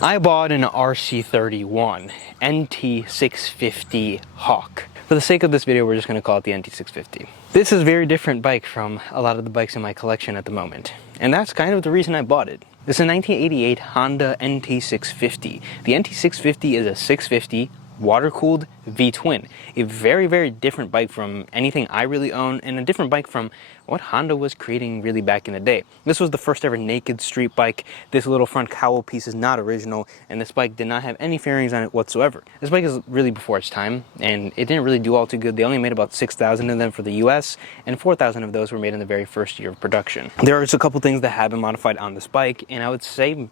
I bought an RC31 NT650 Hawk. For the sake of this video, we're just going to call it the NT650. This is a very different bike from a lot of the bikes in my collection at the moment, and that's kind of the reason I bought it. This is a 1988 Honda NT650. The NT650 is a 650 water-cooled V-twin. A very, very different bike from anything I really own, and a different bike from what Honda was creating really back in the day. This was the first ever naked street bike. This little front cowl piece is not original, and this bike did not have any fairings on it whatsoever. This bike is really before its time, and it didn't really do all too good. They only made about 6,000 of them for the US, and 4,000 of those were made in the very first year of production. There's a couple things that have been modified on this bike, and I would say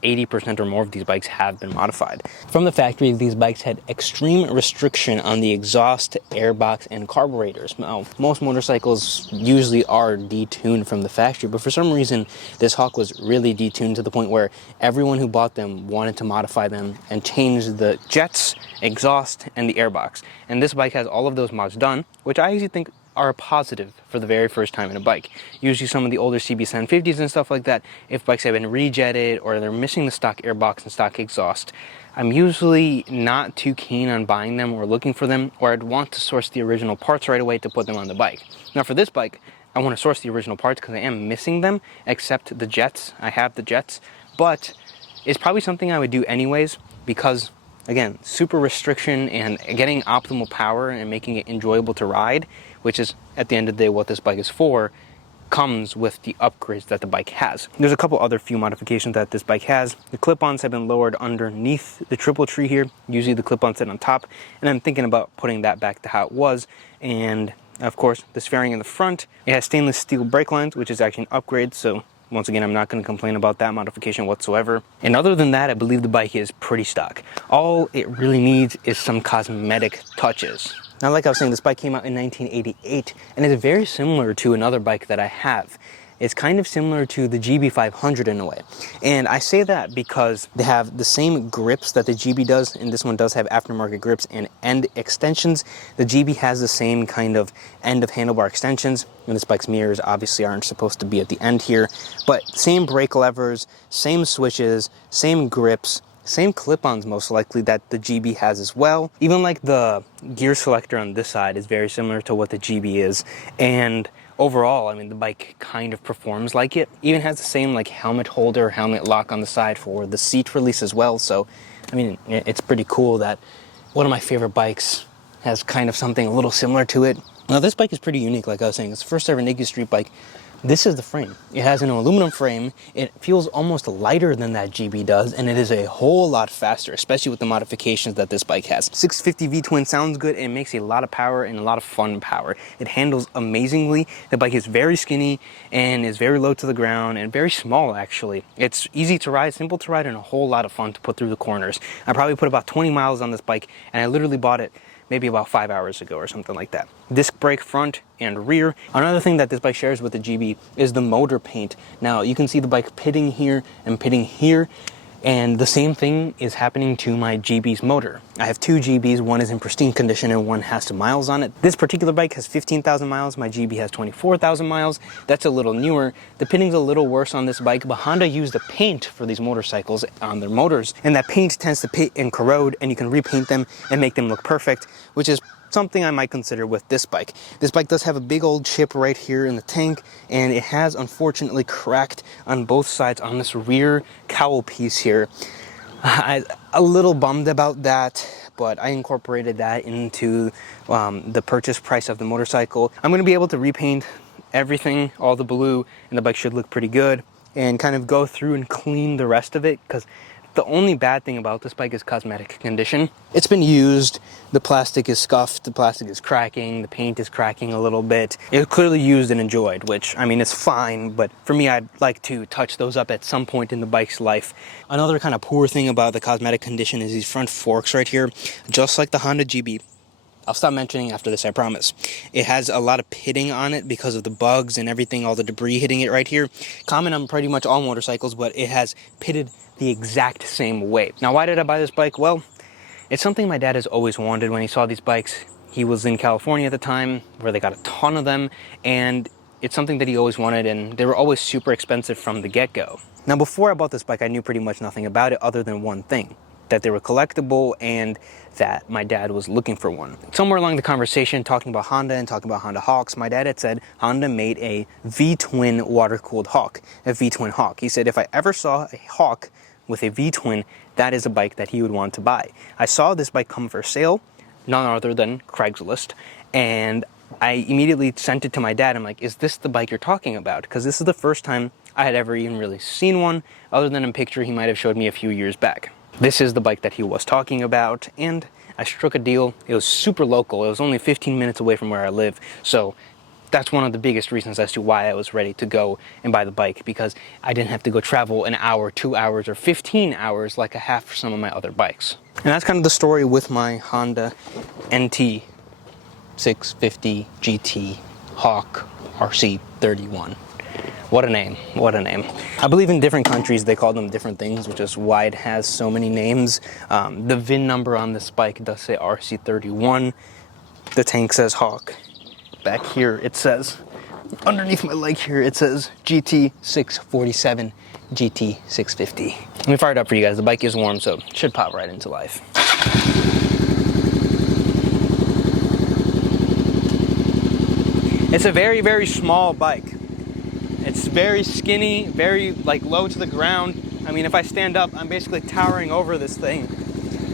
80% or more of these bikes have been modified. From the factory, these bikes had extreme restriction on the exhaust, airbox, and carburetors. Now, most motorcycles usually are detuned from the factory, but for some reason, this Hawk was really detuned to the point where everyone who bought them wanted to modify them and change the jets, exhaust, and the airbox. And this bike has all of those mods done, which I actually think are a positive for the very first time in a bike. Usually some of the older CB750s and stuff like that, if bikes have been rejetted or they're missing the stock airbox and stock exhaust, I'm usually not too keen on buying them or looking for them, or I'd want to source the original parts right away to put them on the bike. Now for this bike, I want to source the original parts because I am missing them, except the jets. I have the jets, but it's probably something I would do anyways because, again, super restriction and getting optimal power and making it enjoyable to ride, which is at the end of the day what this bike is for, comes with the upgrades that the bike has. There's a couple other few modifications that this bike has. The clip-ons have been lowered underneath the triple tree here. Usually the clip-ons sit on top, and I'm thinking about putting that back to how it was. And of course, this fairing in the front, it has stainless steel brake lines, which is actually an upgrade, so once again, I'm not going to complain about that modification whatsoever. And other than that, I believe the bike is pretty stock. All it really needs is some cosmetic touches. Now, like I was saying, this bike came out in 1988, and it's very similar to another bike that I have. It's kind of similar to the GB500 in a way. And I say that because they have the same grips that the GB does, and this one does have aftermarket grips and end extensions. The GB has the same kind of end of handlebar extensions, and this bike's mirrors obviously aren't supposed to be at the end here, but same brake levers, same switches, same grips, same clip-ons most likely that the GB has as well. Even like the gear selector on this side is very similar to what the GB is, and overall, I mean, the bike kind of performs like it. Even has the same like helmet holder, helmet lock on the side for the seat release as well. So, I mean, it's pretty cool that one of my favorite bikes has kind of something a little similar to it. Now, this bike is pretty unique, like I was saying. It's the first ever naked street bike. This is the frame. It has an aluminum frame. It feels almost lighter than that GB does, and it is a whole lot faster, especially with the modifications that this bike has. 650 V-twin sounds good, and it makes a lot of power and a lot of fun power. It handles amazingly. The bike is very skinny and is very low to the ground and very small, actually. It's easy to ride, simple to ride, and a whole lot of fun to put through the corners. I probably put about 20 miles on this bike, and I literally bought it maybe about 5 hours ago or something like that. Disc brake front and rear. Another thing that this bike shares with the GB is the motor paint. Now you can see the bike pitting here and pitting here, and the same thing is happening to my GB's motor. I have two GBs, one is in pristine condition and one has some miles on it. This particular bike has 15,000 miles, my GB has 24,000 miles. That's a little newer. The pitting's a little worse on this bike, but Honda used the paint for these motorcycles on their motors, and that paint tends to pit and corrode, and you can repaint them and make them look perfect, which is something I might consider with this bike. This bike does have a big old chip right here in the tank, and it has unfortunately cracked on both sides on this rear cowl piece here. I'm a little bummed about that, but I incorporated that into the purchase price of the motorcycle. I'm going to be able to repaint everything, all the blue, and the bike should look pretty good, and kind of go through and clean the rest of it, because the only bad thing about this bike is cosmetic condition. It's been used, the plastic is scuffed, the plastic is cracking, the paint is cracking a little bit. It was clearly used and enjoyed, which, I mean, it's fine, but for me, I'd like to touch those up at some point in the bike's life. Another kind of poor thing about the cosmetic condition is these front forks right here. Just like the Honda GB, I'll stop mentioning after this, I promise. It has a lot of pitting on it because of the bugs and everything, all the debris hitting it right here. Common on pretty much all motorcycles, but it has pitted the exact same way. Now, why did I buy this bike? Well, it's something my dad has always wanted when he saw these bikes. He was in California at the time where they got a ton of them, and it's something that he always wanted, and they were always super expensive from the get-go. Now, before I bought this bike, I knew pretty much nothing about it other than one thing, that they were collectible and that my dad was looking for one. Somewhere along the conversation, talking about Honda and talking about Honda Hawks, my dad had said Honda made a V-twin water-cooled Hawk, a V-twin Hawk. He said if I ever saw a Hawk with a V-twin, that is a bike that he would want to buy. I saw this bike come for sale, none other than Craigslist, and I immediately sent it to my dad. I'm like, is this the bike you're talking about? Because this is the first time I had ever even really seen one, other than a picture he might have showed me a few years back. This is the bike that he was talking about, and I struck a deal. It was super local. It was only 15 minutes away from where I live, so that's one of the biggest reasons as to why I was ready to go and buy the bike, because I didn't have to go travel an hour, 2 hours, or 15 hours like I have for some of my other bikes. And that's kind of the story with my Honda NT650 GT Hawk RC31. What a name, what a name. I believe in different countries they call them different things, which is why it has so many names. The VIN number on this bike does say RC31. The tank says Hawk. Back here it says, underneath my leg here, it says GT647, GT650. Let me fire it up for you guys. The bike is warm, so it should pop right into life. It's a very, very small bike. It's very skinny, very low to the ground. I mean, if I stand up, I'm basically towering over this thing.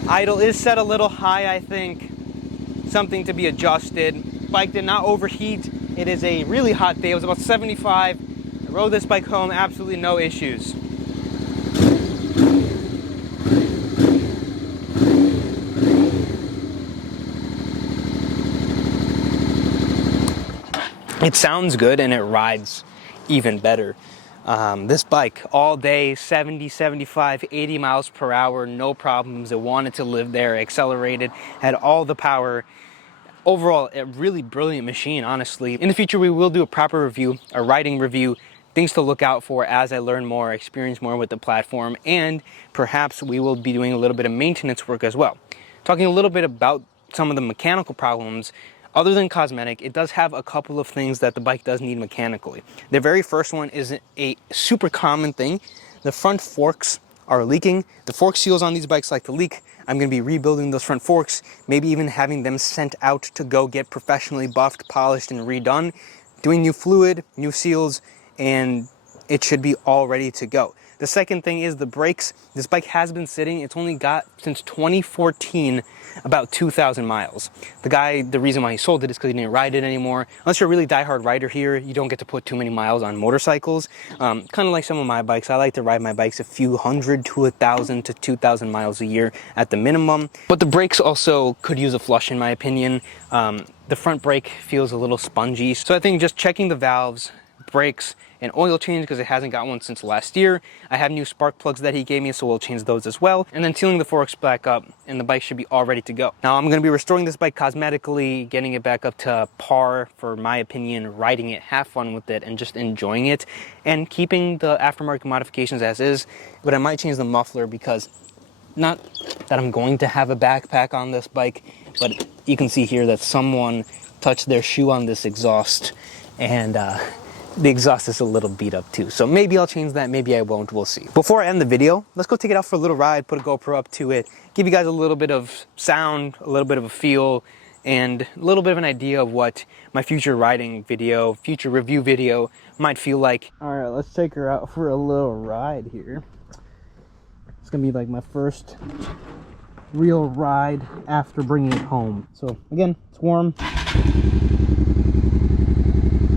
Idle is set a little high, I think. Something to be adjusted. Bike did not overheat. It is a really hot day. It was about 75. I rode this bike home, absolutely no issues. It sounds good and it rides even better. This bike all day, 70, 75, 80 miles per hour, no problems. It wanted to live there, accelerated, had all the power. Overall, a really brilliant machine, honestly. In the future, we will do a proper review, a riding review, things to look out for as I learn more, experience more with the platform, and perhaps we will be doing a little bit of maintenance work as well. Talking a little bit about some of the mechanical problems. Other than cosmetic, it does have a couple of things that the bike does need mechanically. The very first one is a super common thing. The front forks are leaking. The fork seals on these bikes like to leak. I'm going to be rebuilding those front forks, maybe even having them sent out to go get professionally buffed, polished, and redone, doing new fluid, new seals, and it should be all ready to go. The second thing is the brakes. This bike has been sitting. It's only got, since 2014, about 2,000 miles. The reason why he sold it is because he didn't ride it anymore. Unless you're a really diehard rider here, you don't get to put too many miles on motorcycles. Kind of like some of my bikes. I like to ride my bikes a few hundred to 1,000 to 2,000 miles a year at the minimum. But the brakes also could use a flush, in my opinion. The front brake feels a little spongy. So I think just checking the valves, brakes, and oil change, because it hasn't got one since last year. I have new spark plugs that he gave me, so we'll change those as well. And then sealing the forks back up, and the bike should be all ready to go. Now I'm going to be restoring this bike cosmetically, getting it back up to par, for my opinion, riding it, have fun with it, and just enjoying it, and keeping the aftermarket modifications as is. But I might change the muffler, because not that I'm going to have a backpack on this bike, but you can see here that someone touched their shoe on this exhaust, and the exhaust is a little beat up too. So maybe I'll change that, maybe I won't, we'll see. Before I end the video, let's go take it out for a little ride, put a GoPro up to it, give you guys a little bit of sound, a little bit of a feel, and a little bit of an idea of what my future riding video, future review video might feel like. All right, let's take her out for a little ride here. It's gonna be like my first real ride after bringing it home. So again, it's warm.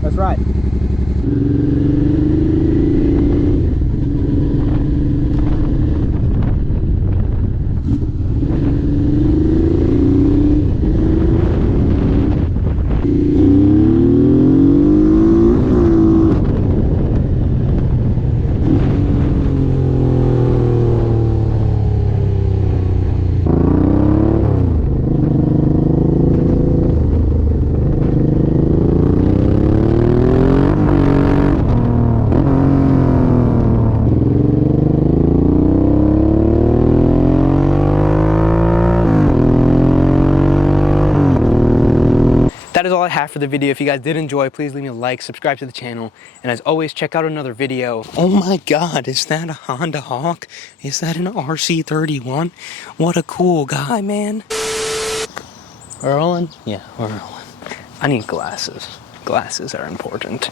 Let's ride. I have for the video. If you guys did enjoy, please leave me a like, subscribe to the channel, and as always, check out another video. Oh my god, is that a Honda Hawk? Is that an RC31? What a cool guy, man. We're rolling? Yeah, we're rolling. I need glasses. Glasses are important.